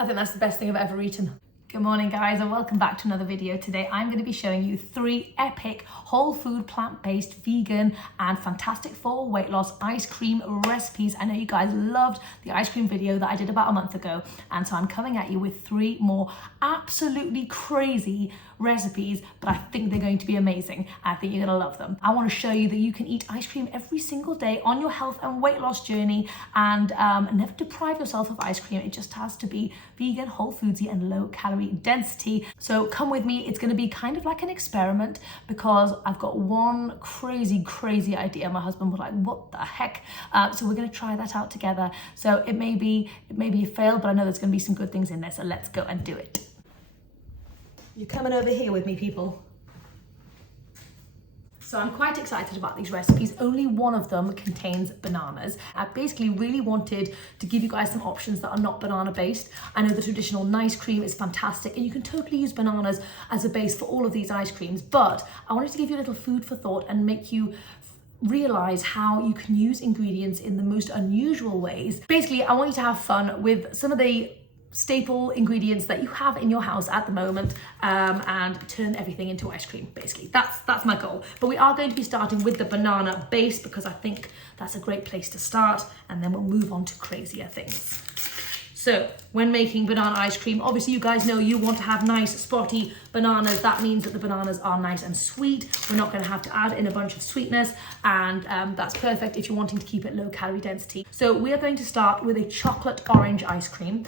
I think that's the best thing I've ever eaten. Good morning guys and welcome back to another video. Today I'm going to be showing you 3 epic whole food, plant-based, vegan and fantastic for weight loss ice cream recipes. I know you guys loved the ice cream video that I did about a month ago, and so I'm coming at you with 3 more absolutely crazy recipes, but I think they're going to be amazing. I think you're going to love them. I want to show you that you can eat ice cream every single day on your health and weight loss journey and never deprive yourself of ice cream. It just has to be vegan, whole foodsy and low calorie density. So come with me. It's going to be kind of like an experiment because I've got one crazy idea. My husband was like, what the heck? So we're going to try that out together. So it may be a fail, but I know there's going to be some good things in there. So let's go and do it. You're coming over here with me, people. So I'm quite excited about these recipes. Only one of them contains bananas. I basically really wanted to give you guys some options that are not banana based. I know the traditional nice cream is fantastic and you can totally use bananas as a base for all of these ice creams, but I wanted to give you a little food for thought and make you realize how you can use ingredients in the most unusual ways. Basically, I want you to have fun with some of the staple ingredients that you have in your house at the moment and turn everything into ice cream. Basically that's my goal, but we are going to be starting with the banana base because I think that's a great place to start, and then we'll move on to crazier things. So when making banana ice cream, obviously you guys know you want to have nice spotty bananas. That means that the bananas are nice and sweet. We're not going to have to add in a bunch of sweetness, and that's perfect if you're wanting to keep it low calorie density. So we are going to start with a chocolate orange ice cream.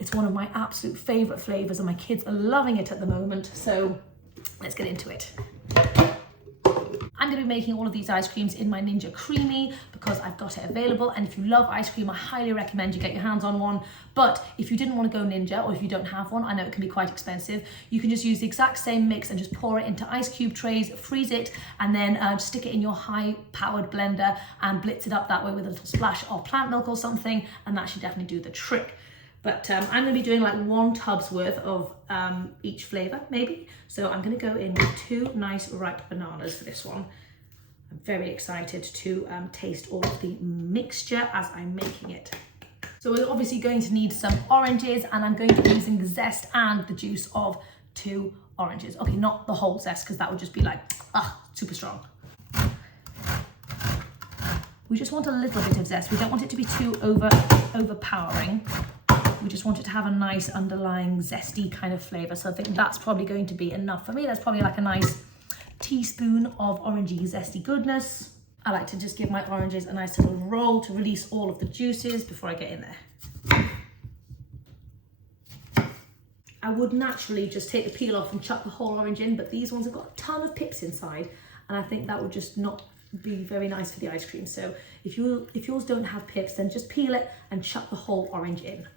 It's one of my absolute favorite flavors and my kids are loving it at the moment. So let's get into it. I'm going to be making all of these ice creams in my Ninja Creamy because I've got it available. And if you love ice cream, I highly recommend you get your hands on one. But if you didn't want to go Ninja, or if you don't have one, I know it can be quite expensive, you can just use the exact same mix and just pour it into ice cube trays, freeze it, and then stick it in your high-powered blender and blitz it up that way with a little splash of plant milk or something, and that should definitely do the trick. But I'm going to be doing like 1 tub's worth of each flavor, maybe. So I'm going to go in with 2 nice ripe bananas for this one. I'm very excited to taste all of the mixture as I'm making it. So we're obviously going to need some oranges, and I'm going to be using the zest and the juice of 2 oranges. Okay, not the whole zest because that would just be like, super strong. We just want a little bit of zest. We don't want it to be too overpowering. We just want it to have a nice underlying zesty kind of flavor. So I think that's probably going to be enough for me. That's probably like a nice teaspoon of orangey zesty goodness. I like to just give my oranges a nice little roll to release all of the juices before I get in there. I would naturally just take the peel off and chuck the whole orange in, but these ones have got a ton of pips inside, and I think that would just not be very nice for the ice cream. So if yours don't have pips, then just peel it and chuck the whole orange in.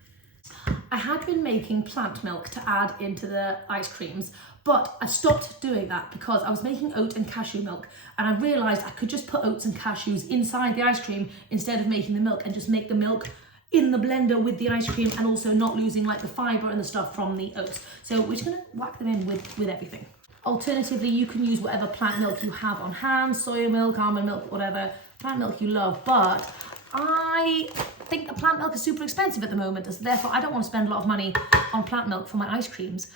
I had been making plant milk to add into the ice creams, but I stopped doing that because I was making oat and cashew milk, and I realized I could just put oats and cashews inside the ice cream instead of making the milk, and just make the milk in the blender with the ice cream and also not losing like the fiber and the stuff from the oats. So we're just going to whack them in with everything. Alternatively, you can use whatever plant milk you have on hand, soy milk, almond milk, whatever plant milk you love, but I think that plant milk is super expensive at the moment, so therefore I don't want to spend a lot of money on plant milk for my ice creams.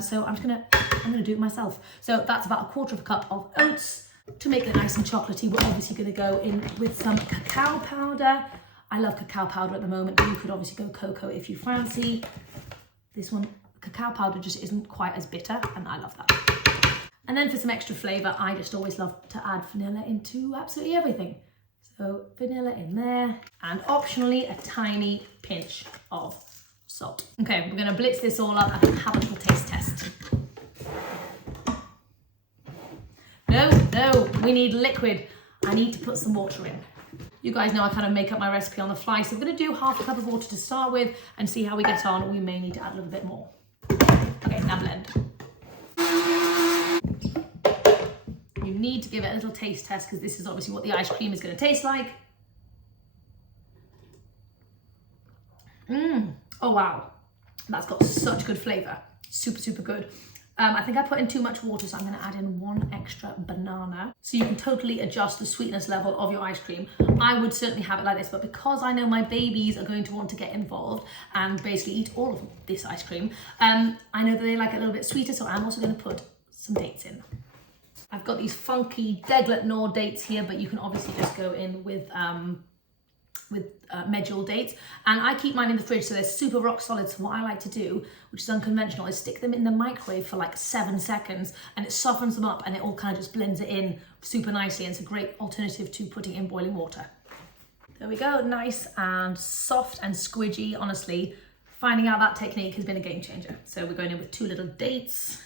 So I'm gonna do it myself. So that's about 1/4 cup of oats. To make it nice and chocolatey, we're obviously gonna go in with some cacao powder. I love cacao powder at the moment, but you could obviously go cocoa if you fancy. This one, cacao powder just isn't quite as bitter, and I love that. And then for some extra flavor, I just always love to add vanilla into absolutely everything. So vanilla in there, and optionally a tiny pinch of salt. Okay, we're gonna blitz this all up and have a little taste test. No, we need liquid. I need to put some water in. You guys know I kind of make up my recipe on the fly, so we're gonna do 1/2 cup of water to start with and see how we get on. We may need to add a little bit more. Okay, now blend. You need to give it a little taste test because this is obviously what the ice cream is going to taste like. Oh wow, that's got such good flavor. Super good. I think I put in too much water, so I'm going to add in 1 extra banana. So you can totally adjust the sweetness level of your ice cream. I would certainly have it like this, but because I know my babies are going to want to get involved and basically eat all of this ice cream, I know that they like it a little bit sweeter, so I'm also going to put some dates in. I've got these funky Deglet Nor dates here, but you can obviously just go in with medjool dates, and I keep mine in the fridge so they're super rock solid. So what I like to do, which is unconventional, is stick them in the microwave for like 7 seconds, and it softens them up and it all kind of just blends it in super nicely, and it's a great alternative to putting in boiling water. There we go, nice and soft and squidgy. Honestly, finding out that technique has been a game changer. So we're going in with 2 little dates.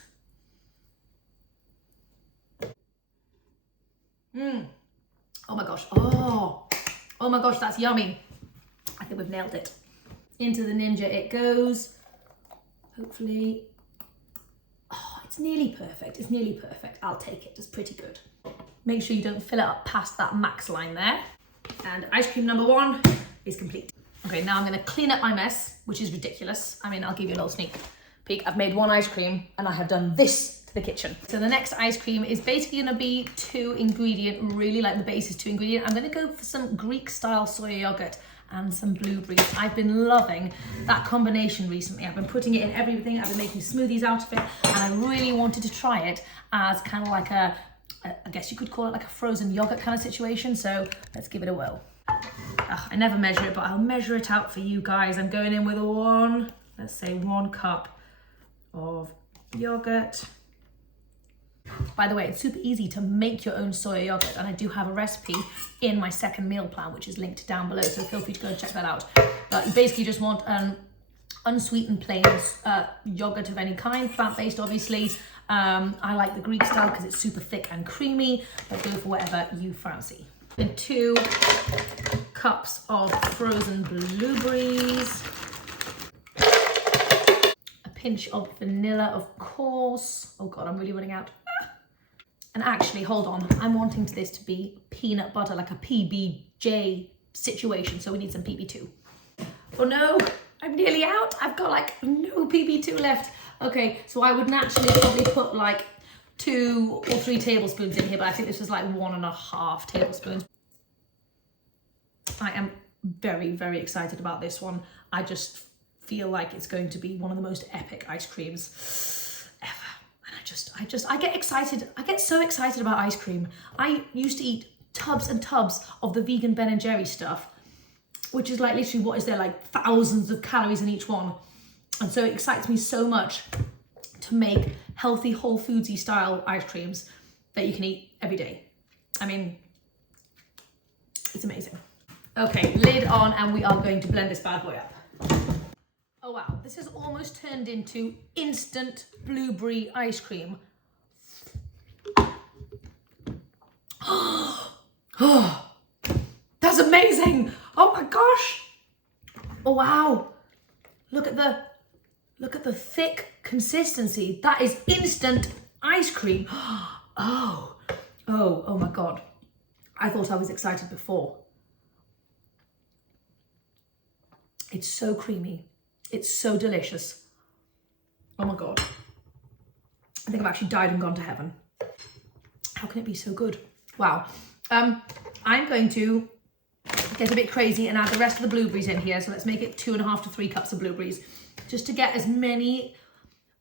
Oh my gosh, oh my gosh, that's yummy. I think we've nailed it. Into the Ninja it goes. Hopefully. Oh, it's nearly perfect. It's nearly perfect. I'll take it. It's pretty good. Make sure you don't fill it up past that max line there. And ice cream number 1 is complete. Okay, now I'm going to clean up my mess, which is ridiculous. I mean, I'll give you a little sneak peek. I've made 1 ice cream and I have done this to the kitchen. So the next ice cream is basically going to be 2 ingredient, really like the base is 2 ingredient. I'm going to go for some Greek style soy yogurt and some blueberries. I've been loving that combination recently. I've been putting it in everything. I've been making smoothies out of it, and I really wanted to try it as kind of like I guess you could call it like a frozen yogurt kind of situation. So let's give it a whirl. I never measure it, but I'll measure it out for you guys. I'm going in with let's say 1 cup of yogurt. By the way, it's super easy to make your own soy yogurt, and I do have a recipe in my second meal plan, which is linked down below, so feel free to go and check that out. But you basically just want an unsweetened plain yogurt of any kind, plant-based obviously. I like the Greek style because it's super thick and creamy, but go for whatever you fancy. And 2 cups of frozen blueberries. A pinch of vanilla, of course. Oh God, I'm really running out. And actually, hold on, I'm wanting this to be peanut butter, like a PBJ situation, so we need some PB2. Oh no, I'm nearly out. I've got like no PB2 left. Okay, so I would naturally probably put like 2 or 3 tablespoons in here, but I think this was like 1.5 tablespoons. I am very, very excited about this one. I just feel like it's going to be one of the most epic ice creams ever. I get excited. I get so excited about ice cream. I used to eat tubs and tubs of the vegan Ben & Jerry stuff, which is like literally, what is there, like thousands of calories in each one. And so it excites me so much to make healthy, whole foodsy style ice creams that you can eat every day. I mean, it's amazing. Okay, lid on, and we are going to blend this bad boy up. Oh wow, this has almost turned into instant blueberry ice cream. Oh, that's amazing. Oh my gosh. Oh wow. Look at the thick consistency. That is instant ice cream. Oh my God. I thought I was excited before. It's so creamy. It's so delicious. Oh my God. I think I've actually died and gone to heaven. How can it be so good? Wow. I'm going to get a bit crazy and add the rest of the blueberries in here. So let's make it 2.5 to 3 cups of blueberries, just to get as many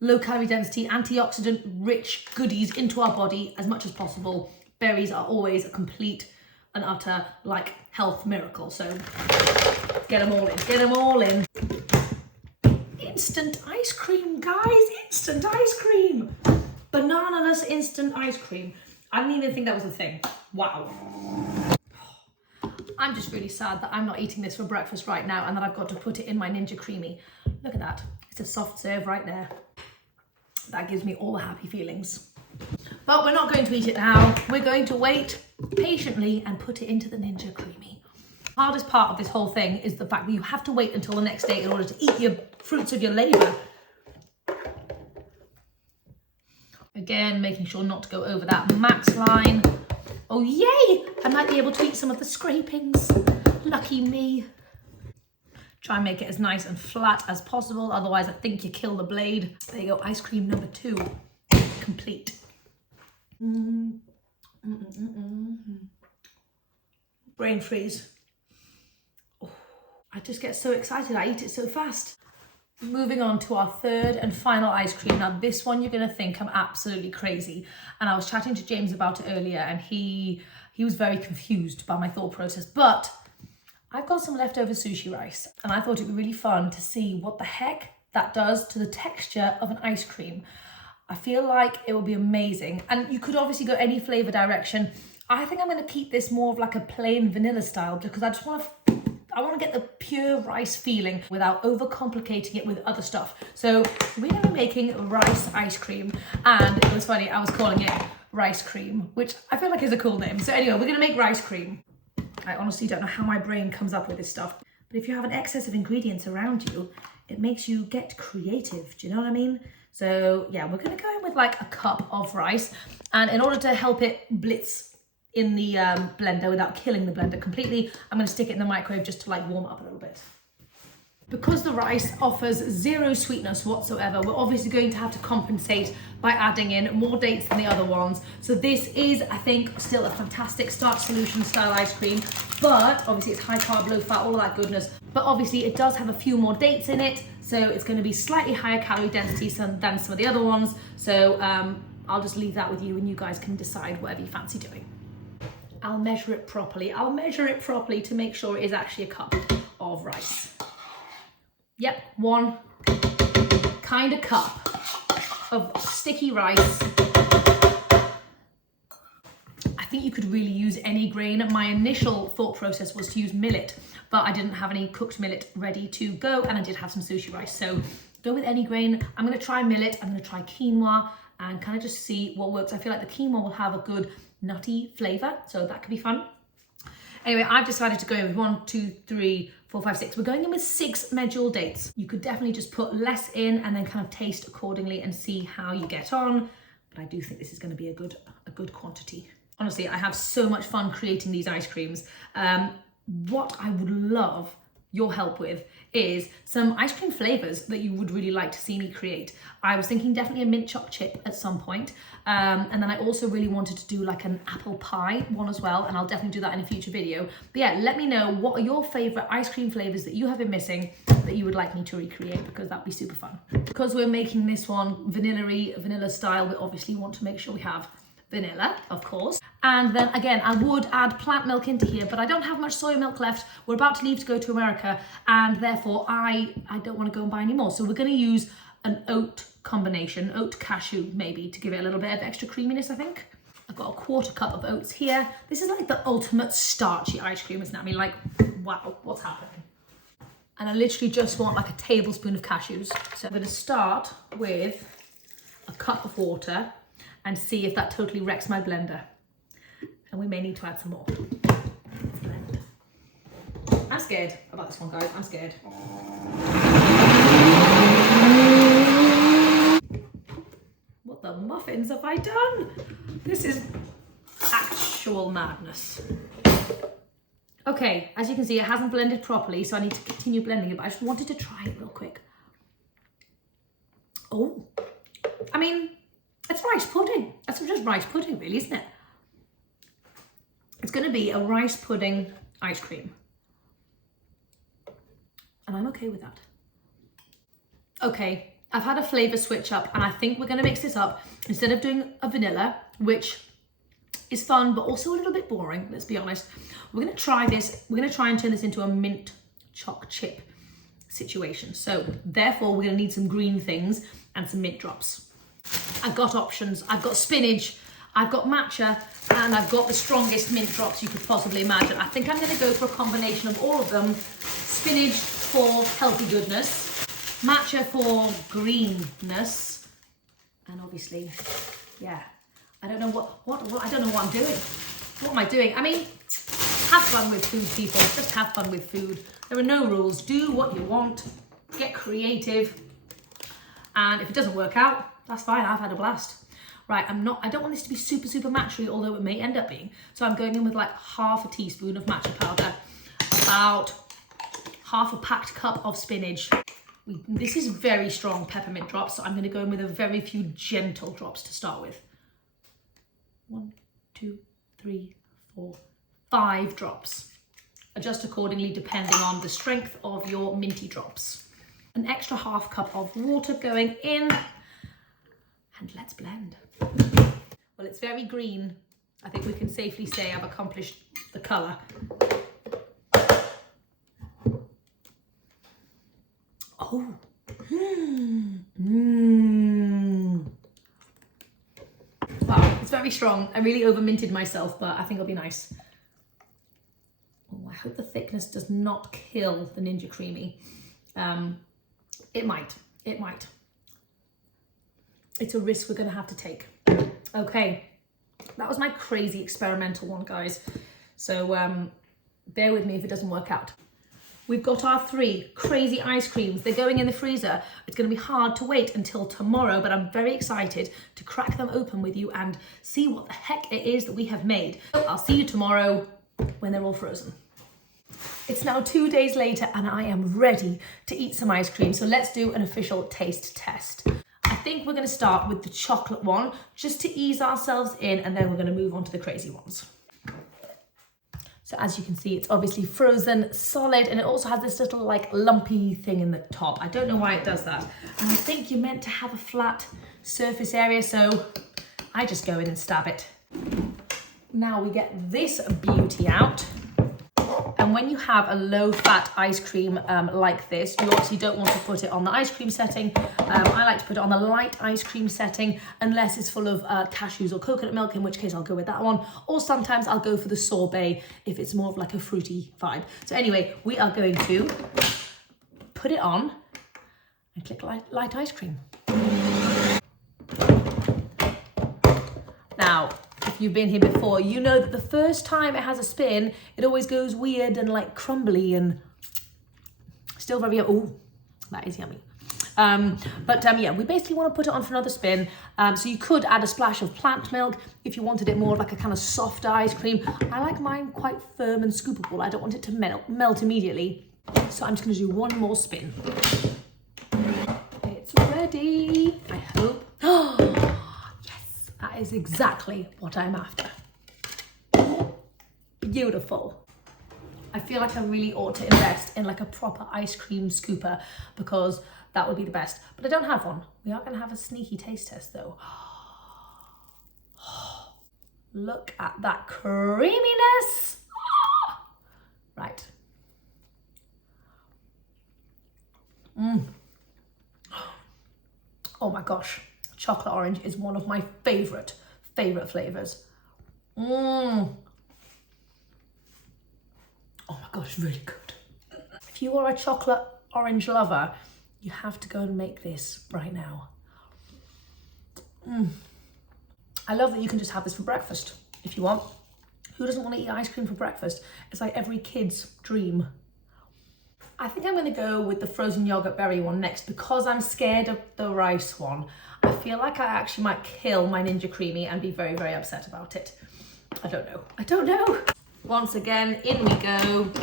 low calorie density, antioxidant rich goodies into our body as much as possible. Berries are always a complete and utter like health miracle. So get them all in, get them all in. Instant ice cream, guys, instant ice cream. Banana-less instant ice cream. I didn't even think that was a thing. Wow. I'm just really sad that I'm not eating this for breakfast right now and that I've got to put it in my Ninja Creamy. Look at that. It's a soft serve right there. That gives me all the happy feelings. But we're not going to eat it now. We're going to wait patiently and put it into the Ninja Creamy. The hardest part of this whole thing is the fact that you have to wait until the next day in order to eat your fruits of your labor. Again, making sure not to go over that max line. Oh yay! I might be able to eat some of the scrapings. Lucky me. Try and make it as nice and flat as possible, otherwise I think you kill the blade. There you go, ice cream number 2. complete. Brain freeze. Oh, I just get so excited, I eat it so fast. Moving on to our third and final ice cream. Now this one you're gonna think I'm absolutely crazy. And I was chatting to James about it earlier and he was very confused by my thought process, but I've got some leftover sushi rice and I thought it'd be really fun to see what the heck that does to the texture of an ice cream. I feel like it will be amazing. And you could obviously go any flavor direction. I think I'm gonna keep this more of like a plain vanilla style because I want to get the pure rice feeling without overcomplicating it with other stuff. So we're going to be making rice ice cream. And it was funny, I was calling it rice cream, which I feel like is a cool name. So anyway, we're going to make rice cream. I honestly don't know how my brain comes up with this stuff. But if you have an excess of ingredients around you, it makes you get creative. Do you know what I mean? So yeah, we're going to go in with like a cup of rice. And in order to help it blitz in the blender without killing the blender completely, I'm going to stick it in the microwave just to like warm up a little bit. Because the rice offers zero sweetness whatsoever, we're obviously going to have to compensate by adding in more dates than the other ones. So this is, I think, still a fantastic Starch Solution style ice cream, but obviously it's high carb, low fat, all of that goodness. But obviously it does have a few more dates in it, so it's going to be slightly higher calorie density than some of the other ones. So I'll just leave that with you and you guys can decide whatever you fancy doing. I'll measure it properly. I'll measure it properly to make sure it is actually a cup of rice. Yep, one kind of cup of sticky rice. I think you could really use any grain. My initial thought process was to use millet, but I didn't have any cooked millet ready to go and I did have some sushi rice. So go with any grain. I'm gonna try millet, I'm gonna try quinoa and kind of just see what works. I feel like the quinoa will have a good nutty flavor, so that could be fun. Anyway, I've decided to go in with 1, 2, 3, 4, 5, 6. We're going in with 6 medjool dates. You could definitely just put less in and then kind of taste accordingly and see how you get on. But I do think this is going to be a good quantity. Honestly, I have so much fun creating these ice creams. What I would love your help with is some ice cream flavors that you would really like to see me create. I was thinking definitely a mint choc chip at some point. And then I also really wanted to do like an apple pie one as well. And I'll definitely do that in a future video. But yeah, let me know what are your favorite ice cream flavors that you have been missing that you would like me to recreate, because that'd be super fun. Because we're making this one vanilla style, we obviously want to make sure we have vanilla, of course. And then again, I would add plant milk into here, but I don't have much soy milk left. We're about to leave to go to America, and therefore I don't want to go and buy any more. So we're going to use an oat combination, oat cashew maybe, to give it a little bit of extra creaminess, I think. I've got a 1/4 cup of oats here. This is like the ultimate starchy ice cream, isn't it? I mean, like, wow, what's happening? And I literally just want like a tablespoon of cashews. So I'm going to start with a cup of water and see if that totally wrecks my blender. And we may need to add some more. Blend. I'm scared about this one, guys. I'm scared. What the muffins have I done? This is actual madness. Okay, as you can see, it hasn't blended properly, so I need to continue blending it, but I just wanted to try it real quick. Oh, I mean, it's rice pudding. That's just rice pudding, really, isn't it? It's going to be a rice pudding ice cream. And I'm okay with that. Okay, I've had a flavour switch up, and I think we're going to mix this up. Instead of doing a vanilla, which is fun, but also a little bit boring, let's be honest, we're going to try this. We're going to try and turn this into a mint choc chip situation. So therefore, we're going to need some green things and some mint drops. I've got options. I've got spinach, I've got matcha, and I've got the strongest mint drops you could possibly imagine. I think I'm going to go for a combination of all of them. Spinach for healthy goodness, matcha for greenness, and obviously, yeah, I don't know what I don't know what I'm doing. What am I doing? I mean, have fun with food, people. Just have fun with food. There are no rules. Do what you want. Get creative. And if it doesn't work out, that's fine. I've had a blast. Right, I don't want this to be super, super matchy, although it may end up being. So I'm going in with like 1/2 teaspoon of matcha powder, about 1/2 packed cup of spinach, This is very strong peppermint drops, so I'm going to go in with a very few gentle drops to start with. 1, 2, 3, 4, 5 drops. Adjust accordingly depending on the strength of your minty drops. An extra half cup of water going in, and let's blend. Well, it's very green. I think we can safely say I've accomplished the colour. Oh. Wow, it's very strong. I really over minted myself, but I think it'll be nice. Oh, I hope the thickness does not kill the Ninja Creamy. It might. It's a risk we're gonna have to take. Okay, that was my crazy experimental one, guys. So bear with me if it doesn't work out. We've got our 3 crazy ice creams. They're going in the freezer. It's going to be hard to wait until tomorrow, but I'm very excited to crack them open with you and see what the heck it is that we have made. I'll see you tomorrow when they're all frozen. It's now 2 days later and I am ready to eat some ice cream. So let's do an official taste test. I think we're going to start with the chocolate one just to ease ourselves in, and then we're going to move on to the crazy ones. So as you can see, it's obviously frozen solid, and it also has this little like lumpy thing in the top. I don't know why it does that. And I think you're meant to have a flat surface area, so I just go in and stab it. Now we get this beauty out. And when you have a low-fat ice cream like this, you obviously don't want to put it on the ice cream setting. I like to put it on the light ice cream setting, unless it's full of cashews or coconut milk, in which case I'll go with that one. Or sometimes I'll go for the sorbet if it's more of like a fruity vibe. So anyway, we are going to put it on and click light ice cream. Now, if you've been here before, you know that the first time it has a spin, it always goes weird and like crumbly and still very, oh, that is yummy. Yeah, we basically want to put it on for another spin. So you could add a splash of plant milk if you wanted it more like a kind of soft ice cream. I like mine quite firm and scoopable. I don't want it to melt immediately. So I'm just going to do one more spin. It's ready, I hope. That is exactly what I'm after. Beautiful. I feel like I really ought to invest in like a proper ice cream scooper, because that would be the best. But I don't have one. We are going to have a sneaky taste test though. Look at that creaminess. Right. Oh my gosh. Chocolate orange is one of my favorite flavors. Oh my gosh, it's really good. If you are a chocolate orange lover, you have to go and make this right now. I love that you can just have this for breakfast if you want. Who doesn't want to eat ice cream for breakfast? It's like every kid's dream. I think I'm going to go with the frozen yogurt berry one next, because I'm scared of the rice one. I feel like I actually might kill my Ninja Creamy and be very, very upset about it. I don't know. Once again, in we go. And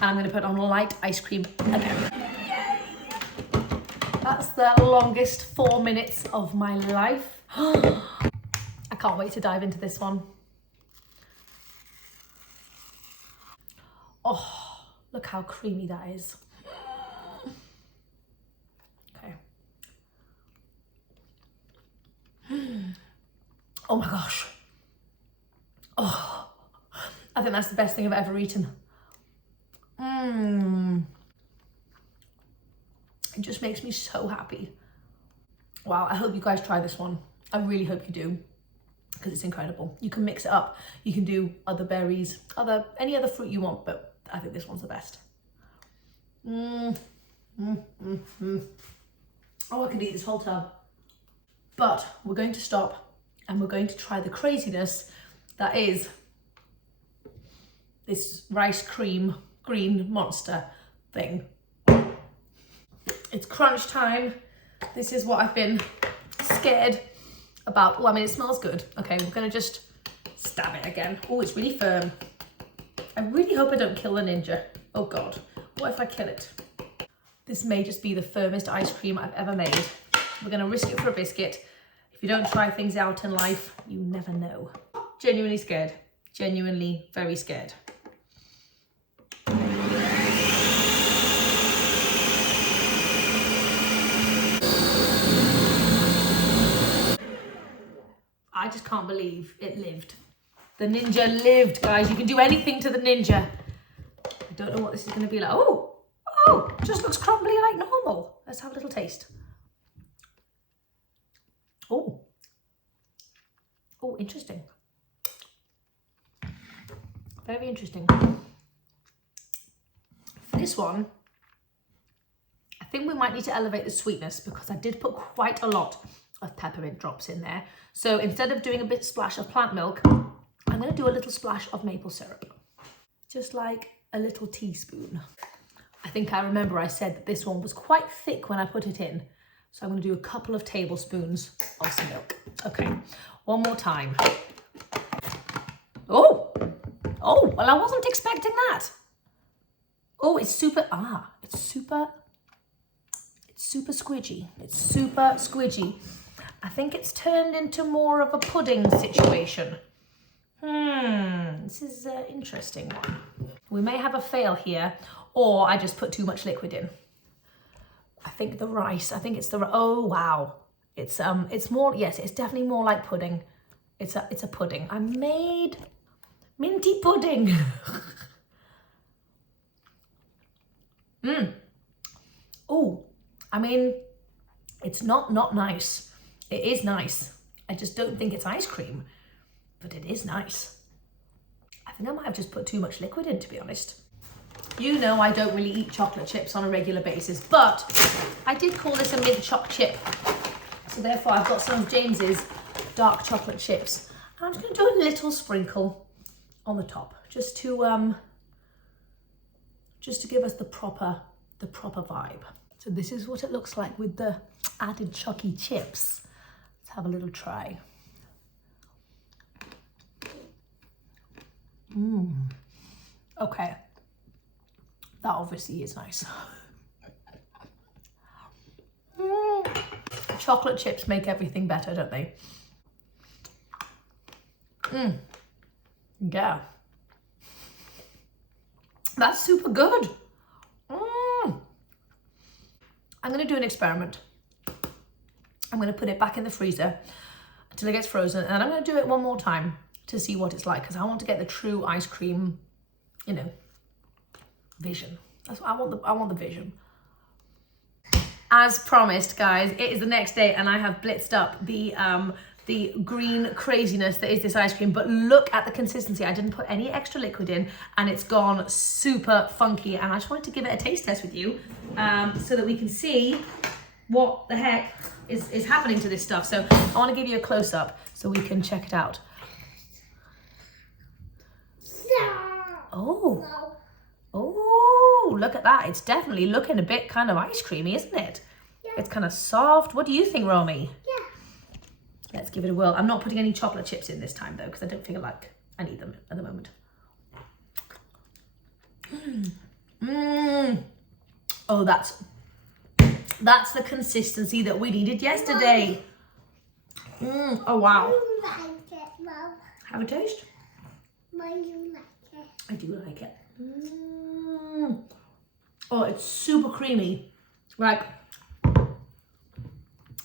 I'm going to put on light ice cream again. Yay! That's the longest 4 minutes of my life. I can't wait to dive into this one. Oh, look how creamy that is. Okay. Oh my gosh. Oh, I think that's the best thing I've ever eaten. It just makes me so happy. Wow, I hope you guys try this one. I really hope you do, because it's incredible. You can mix it up. You can do other berries, any other fruit you want, but I think this one's the best. Oh, I could eat this whole tub. But we're going to stop and we're going to try the craziness that is this rice cream green monster thing. It's crunch time. This is what I've been scared about. Well, I mean, it smells good. Okay, we're gonna just stab it again. Oh, it's really firm. I really hope I don't kill the ninja. Oh God, what if I kill it? This may just be the firmest ice cream I've ever made. We're gonna risk it for a biscuit. If you don't try things out in life, you never know. Genuinely scared. Genuinely very scared. I just can't believe it lived. The Ninja lived, guys. You can do anything to the Ninja. I don't know what this is going to be like. Oh, it just looks crumbly like normal. Let's have a little taste. Oh, interesting. Very interesting. For this one, I think we might need to elevate the sweetness because I did put quite a lot of peppermint drops in there. So instead of doing a bit splash of plant milk, I'm going to do a little splash of maple syrup. Just like a little teaspoon. I think I remember I said that this one was quite thick when I put it in. So I'm going to do a couple of tablespoons of some milk. Okay, one more time. Oh, well, I wasn't expecting that. Oh, it's super squidgy. It's super squidgy. I think it's turned into more of a pudding situation. This is an interesting one. We may have a fail here, or I just put too much liquid in. I think the rice, oh wow. It's more, yes, it's definitely more like pudding. It's a pudding. I made minty pudding. Oh, I mean, it's not nice. It is nice. I just don't think it's ice cream, but it is nice. I think I might have just put too much liquid in, to be honest. You know I don't really eat chocolate chips on a regular basis, but I did call this a mid-choc chip. So therefore I've got some of James's dark chocolate chips. And I'm just gonna do a little sprinkle on the top, just to give us the proper vibe. So this is what it looks like with the added chalky chips. Let's have a little try. Okay, that obviously is nice. Chocolate chips make everything better, don't they? Yeah. That's super good. I'm gonna do an experiment. I'm gonna put it back in the freezer until it gets frozen, and I'm gonna do it one more time to see what it's like, because I want to get the true ice cream, you know, vision. That's what I want the vision. As promised, guys, it is the next day and I have blitzed up the green craziness that is this ice cream, but look at the consistency. I didn't put any extra liquid in and it's gone super funky, and I just wanted to give it a taste test with you so that we can see what the heck is happening to this stuff. So I want to give you a close-up so we can check it out. Oh, look at that. It's definitely looking a bit kind of ice creamy, isn't it? Yeah. It's kind of soft. What do you think, Romy? Yeah. Let's give it a whirl. I'm not putting any chocolate chips in this time though, because I don't feel like I need them at the moment. Oh, that's the consistency that we needed yesterday. Oh, wow. You like it, Mum? Have a taste? Mum, you like it? I do like it. Oh, it's super creamy. Like,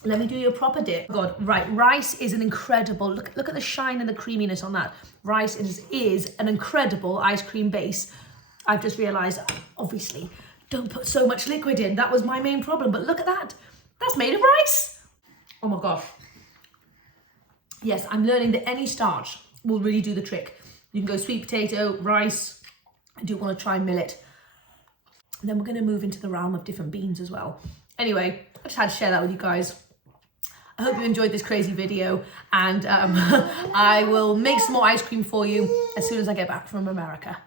let me do you a proper dip. God, right, rice is an incredible, look at the shine and the creaminess on that. Rice is an incredible ice cream base. I've just realized, obviously, don't put so much liquid in. That was my main problem, but look at that. That's made of rice. Oh my gosh. Yes, I'm learning that any starch will really do the trick. You can go sweet potato, rice. I do want to try millet. And then we're going to move into the realm of different beans as well. Anyway, I just had to share that with you guys. I hope you enjoyed this crazy video, and I will make some more ice cream for you as soon as I get back from America.